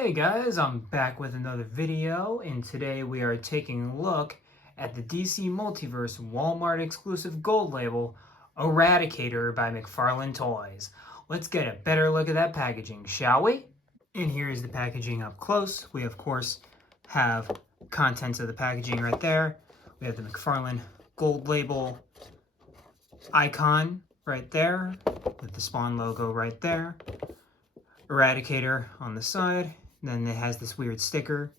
Hey guys, I'm back with another video, and today we are taking a look at the DC Multiverse Walmart exclusive gold label, Eradicator by McFarlane Toys. Let's get a better look at that packaging, shall we? And here's the packaging up close. We of course have contents of the packaging right there. We have the McFarlane gold label icon right there, with the Spawn logo right there. Eradicator on the side. Then it has this weird sticker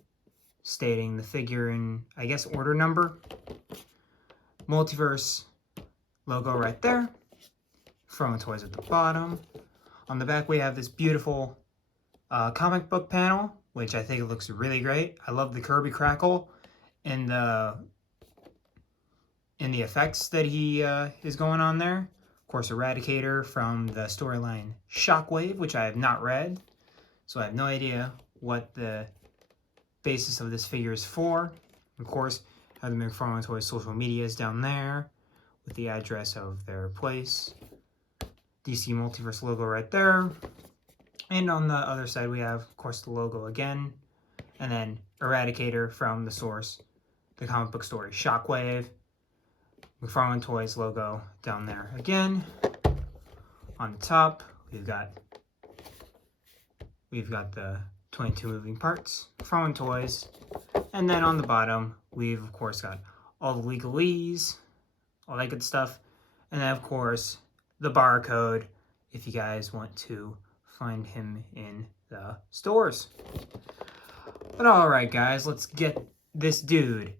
stating the figure in, I guess, order number. Multiverse logo right there. McFarlane Toys at the bottom. On the back we have this beautiful comic book panel, which I think looks really great. I love the Kirby crackle and the effects that he is going on there. Of course, Eradicator from the storyline Shockwave, which I have not read, so I have no idea what the basis of this figure is for. Of course, have the McFarlane Toys social medias down there with the address of their place. DC Multiverse logo right there. And on the other side we have, of course, the logo again. And then Eradicator from the source, the comic book story Shockwave. McFarlane Toys logo down there again. On the top, we've got the 22 moving parts, McFarlane Toys, and then on the bottom, we've of course got all the legalese, all that good stuff, and then of course the barcode if you guys want to find him in the stores. But alright guys, let's get this dude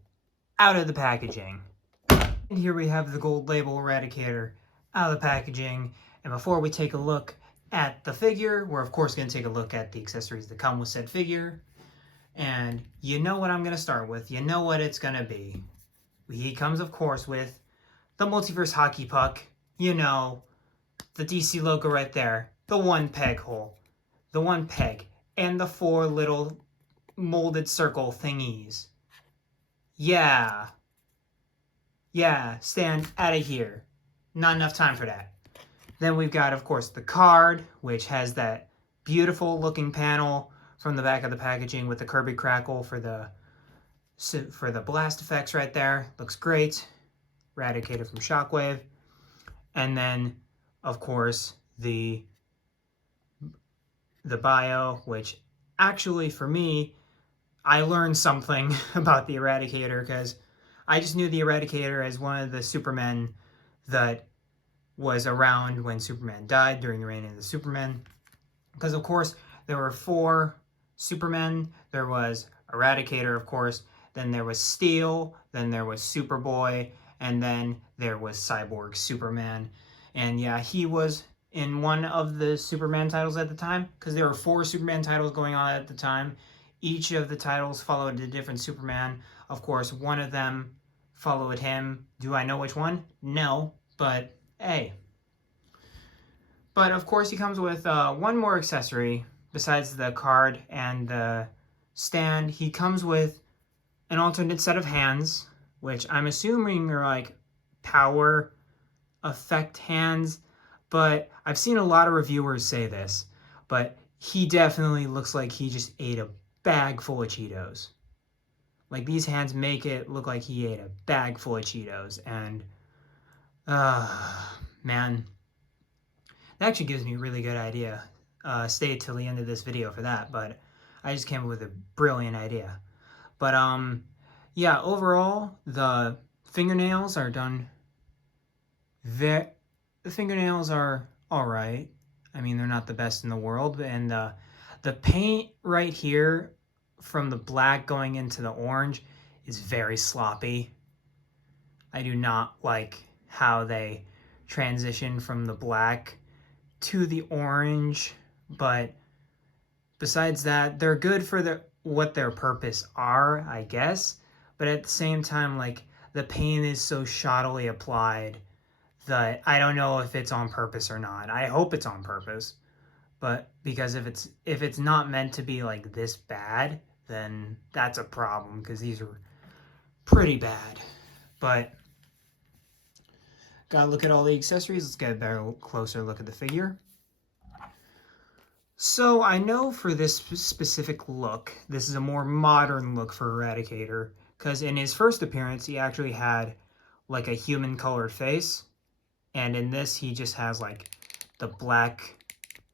out of the packaging. And here we have the gold label Eradicator out of the packaging, and before we take a look at the figure, we're of course going to take a look at the accessories that come with said figure. And you know what I'm going to start with. You know what it's going to be. He comes of course with the Multiverse hockey puck. You know, the DC logo right there. The one peg hole. The one peg. And the 4 little molded circle thingies. Yeah. Yeah, stand out of here. Not enough time for that. Then we've got, of course, the card, which has that beautiful looking panel from the back of the packaging with the Kirby crackle for the blast effects right there. Looks great. Eradicated from Shockwave. And then, of course, the bio, which actually for me, I learned something about the Eradicator because I just knew the Eradicator as one of the Supermen that was around when Superman died during the reign of the Supermen. Because, of course, there were 4 Supermen. There was Eradicator, of course. Then there was Steel. Then there was Superboy. And then there was Cyborg Superman. And yeah, he was in one of the Superman titles at the time. Because there were 4 Superman titles going on at the time. Each of the titles followed a different Superman. Of course, one of them followed him. Do I know which one? No, but hey. But of course he comes with one more accessory besides the card and the stand. He comes with an alternate set of hands, which I'm assuming are like power effect hands, but I've seen a lot of reviewers say this, but he definitely looks like he just ate a bag full of Cheetos. Like, these hands make it look like he ate a bag full of Cheetos, and man, that actually gives me a really good idea. Stay till the end of this video for that, but I just came up with a brilliant idea. But yeah, overall, the fingernails are done. The fingernails are all right. I mean, they're not the best in the world, and the paint right here from the black going into the orange is very sloppy. I do not like how they transition from the black to the orange, but besides that, they're good for what their purpose are, I guess. But at the same time, like, the paint is so shoddily applied that I don't know if it's on purpose or not. I hope it's on purpose, but because if it's not meant to be like this bad, then that's a problem, because these are pretty bad. But gotta look at all the accessories. Let's get a better, closer look at the figure. So I know for this specific look, this is a more modern look for Eradicator, because in his first appearance, he actually had like a human colored face, and in this, he just has like the black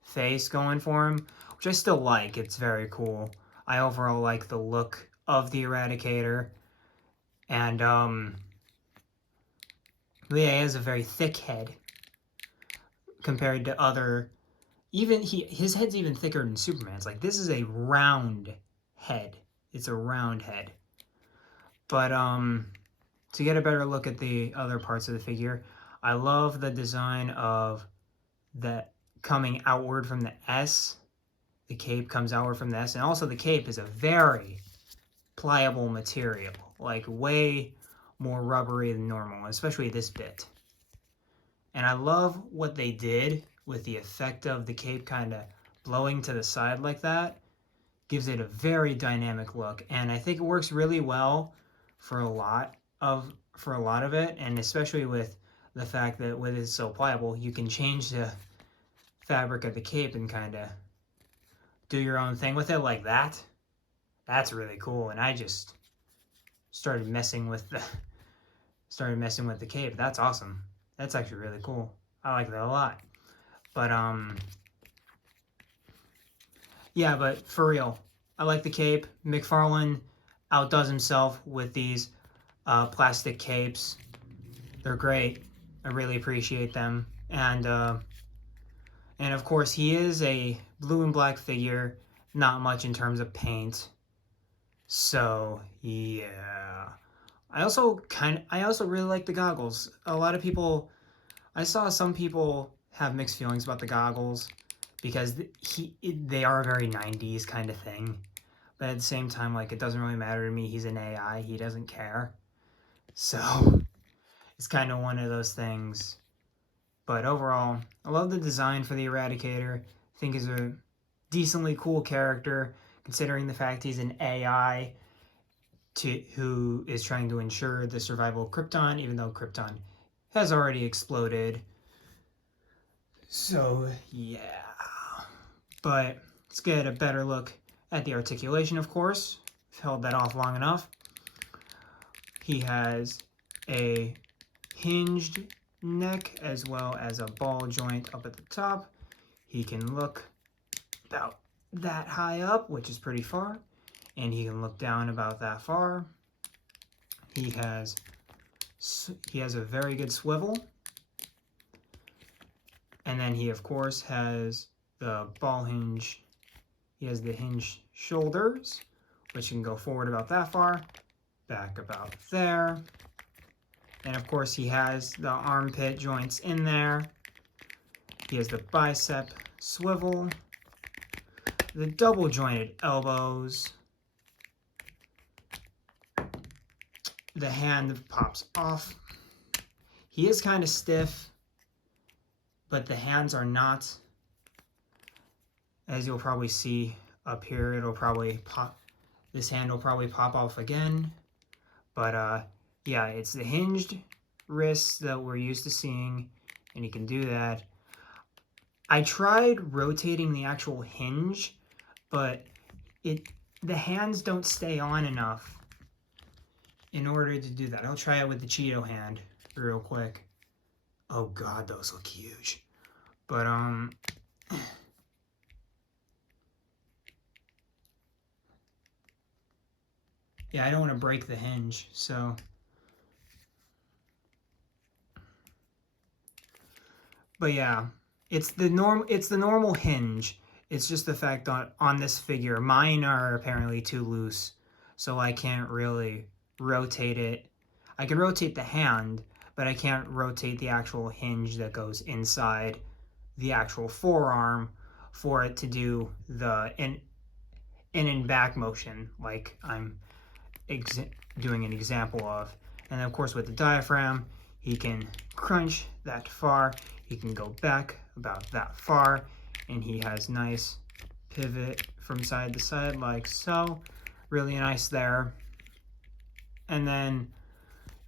face going for him, which I still like. It's very cool. I overall like the look of the Eradicator, and yeah, he has a very thick head compared to other. Even his head's even thicker than Superman's. Like, this is a round head. It's a round head. But to get a better look at the other parts of the figure, I love the design of that coming outward from the S. The cape comes outward from the S, and also the cape is a very pliable material, like way more rubbery than normal, especially this bit. And I love what they did with the effect of the cape kind of blowing to the side like that. Gives it a very dynamic look, and I think it works really well for a lot of it, and especially with the fact that with it's so pliable, you can change the fabric of the cape and kind of do your own thing with it like that. That's really cool, and I just started messing with the cape. That's awesome. That's actually really cool. I like that a lot. But yeah, but for real, I like the cape. McFarlane outdoes himself with these plastic capes. They're great. I really appreciate them. And of course, he is a blue and black figure. Not much in terms of paint. So yeah. I also really like the goggles. I saw some people have mixed feelings about the goggles because they are a very 90s kind of thing. But at the same time, like, it doesn't really matter to me. He's an AI. He doesn't care. So it's kind of one of those things. But overall, I love the design for the Eradicator. I think he's a decently cool character, considering the fact he's an AI who is trying to ensure the survival of Krypton, even though Krypton has already exploded. So, yeah. But let's get a better look at the articulation, of course. I've held that off long enough. He has a hinged neck as well as a ball joint up at the top. He can look about that high up, which is pretty far, and he can look down about that far. He has a very good swivel, and then he of course has the ball hinge. He has the hinged shoulders, which can go forward about that far, back about there. And of course he has the armpit joints in there. He has the bicep swivel, the double jointed elbows. The hand pops off. He is kind of stiff, but the hands are not. As you'll probably see up here, it'll probably pop. This hand will probably pop off again. But yeah, it's the hinged wrists that we're used to seeing, and you can do that. I tried rotating the actual hinge, but the hands don't stay on enough in order to do that. I'll try it with the Cheeto hand real quick. Oh god, those look huge. But yeah, I don't want to break the hinge, so but yeah, it's the normal hinge. It's just the fact that on this figure, mine are apparently too loose, so I can't really rotate it. I can rotate the hand, but I can't rotate the actual hinge that goes inside the actual forearm for it to do the in and back motion like I'm doing an example of. And of course with the diaphragm, he can crunch that far, he can go back about that far, and he has nice pivot from side to side like so. Really nice there. And then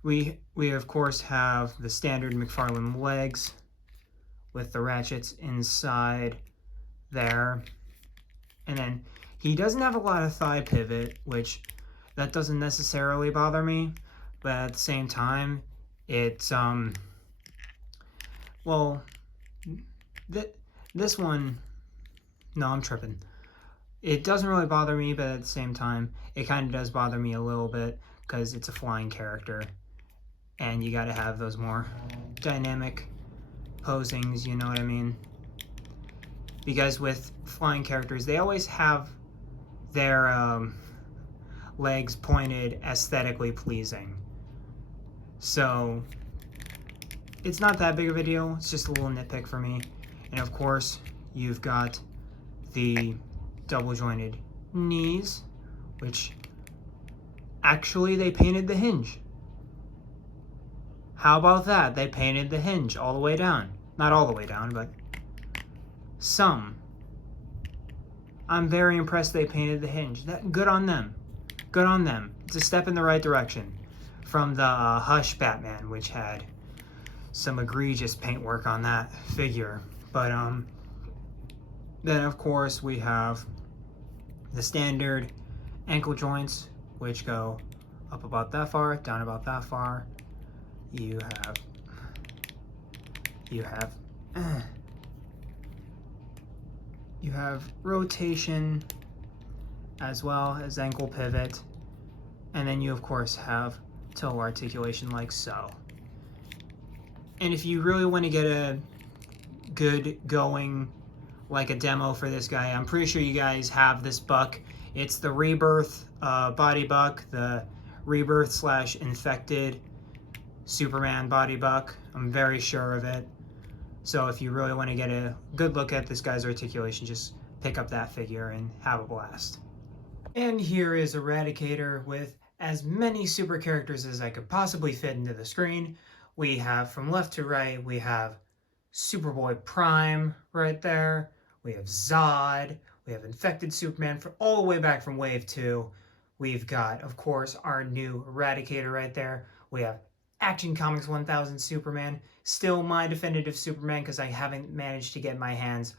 we of course have the standard McFarlane legs with the ratchets inside there. And then he doesn't have a lot of thigh pivot, which that doesn't necessarily bother me. But at the same time, it's, well, this one, no, I'm tripping. It doesn't really bother me, but at the same time, it kind of does bother me a little bit because it's a flying character. And you gotta have those more dynamic posings, you know what I mean? Because with flying characters, they always have their legs pointed, aesthetically pleasing. So it's not that big of a deal. It's just a little nitpick for me. And of course, you've got the double jointed knees, which actually they painted the hinge. How about that? They painted the hinge all the way down. Not all the way down, but some. I'm very impressed they painted the hinge. Good on them. Good on them. It's a step in the right direction from the Hush Batman, which had some egregious paintwork on that figure. But then of course we have the standard ankle joints, which go up about that far, down about that far. You have rotation as well as ankle pivot, and then you of course have toe articulation like so. And if you really want to get a good going, like a demo for this guy, I'm pretty sure you guys have this buck. It's the Rebirth body buck, the Rebirth / infected Superman body buck. I'm very sure of it. So if you really want to get a good look at this guy's articulation, just pick up that figure and have a blast. And here is Eradicator with as many super characters as I could possibly fit into the screen. We have, from left to right, we have Superboy Prime right there. We have Zod. We have Infected Superman all the way back from Wave 2. We've got, of course, our new Eradicator right there. We have Action Comics 1000 Superman, still my definitive Superman because I haven't managed to get my hands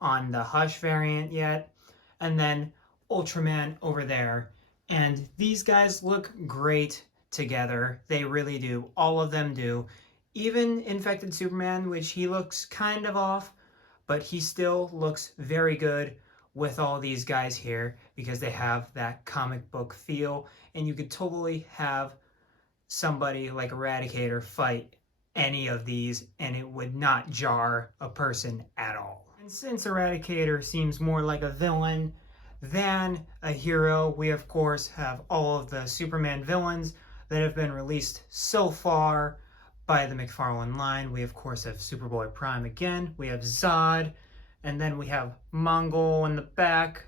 on the Hush variant yet. And then Ultraman over there. And these guys look great together. They really do. All of them do. Even Infected Superman, which he looks kind of off, but he still looks very good with all these guys here because they have that comic book feel. And you could totally have somebody like Eradicator fight any of these and it would not jar a person at all. And since Eradicator seems more like a villain than a hero, we of course have all of the Superman villains that have been released so far by the McFarlane line. We of course have Superboy Prime again, we have Zod, and then we have Mongol in the back,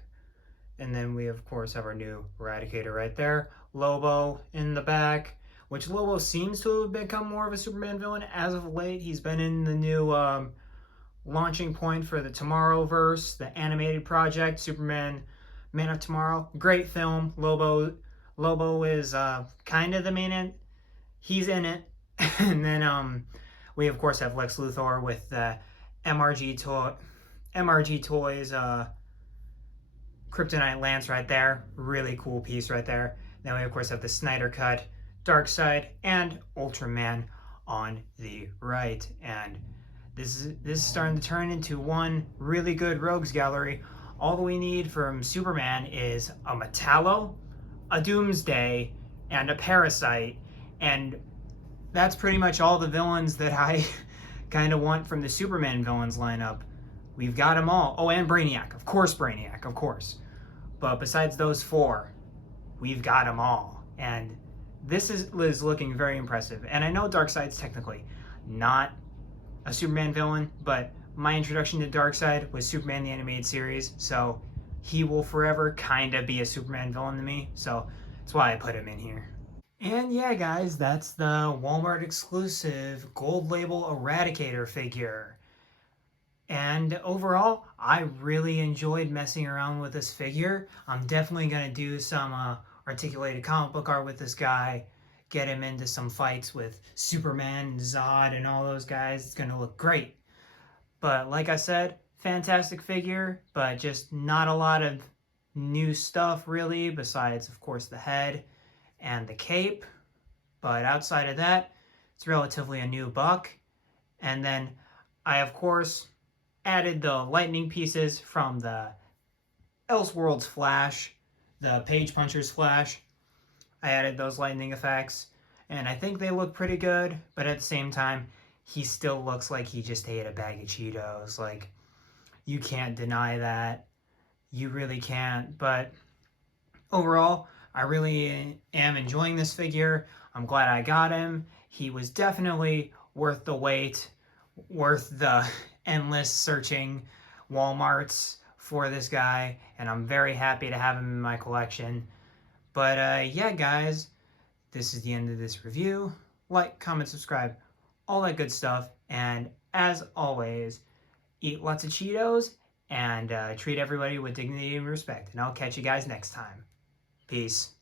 and then we of course have our new Eradicator right there, Lobo in the back, which Lobo seems to have become more of a Superman villain as of late. He's been in the new launching point for the Tomorrowverse, the animated project, Superman Man of Tomorrow. Great film. Lobo is kind of the main he's in it. And then we of course have Lex Luthor with the MRG Toys Kryptonite Lance right there. Really cool piece right there. Then we of course have the Snyder Cut Darkseid and Ultraman on the right. And this is starting to turn into one really good rogues gallery. All that we need from Superman is a Metallo, a Doomsday, and a Parasite, and that's pretty much all the villains that I kind of want from the Superman villains lineup. We've got them all. Oh, and Brainiac, of course. But besides those four, we've got them all, and this is looking very impressive. And I know Darkseid's technically not a Superman villain, but my introduction to Darkseid was Superman the Animated Series, so he will forever kind of be a Superman villain to me, so that's why I put him in here. And yeah, guys, that's the Walmart exclusive gold label Eradicator figure. And overall, I really enjoyed messing around with this figure. I'm definitely going to do some articulated comic book art with this guy, get him into some fights with Superman, Zod, and all those guys. It's going to look great. But like I said, fantastic figure, but just not a lot of new stuff really, besides of course the head and the cape. But outside of that, it's relatively a new buck. And then I of course added the lightning pieces from the Elseworlds Flash, the Page Puncher's Flash. I added those lightning effects, and I think they look pretty good, but at the same time, he still looks like he just ate a bag of Cheetos. Like, you can't deny that. You really can't. But overall, I really am enjoying this figure. I'm glad I got him. He was definitely worth the wait, worth the endless searching Walmarts for this guy, and I'm very happy to have him in my collection. But yeah, guys, this is the end of this review. Like, comment, subscribe, all that good stuff. And as always, eat lots of Cheetos and treat everybody with dignity and respect. And I'll catch you guys next time. Peace.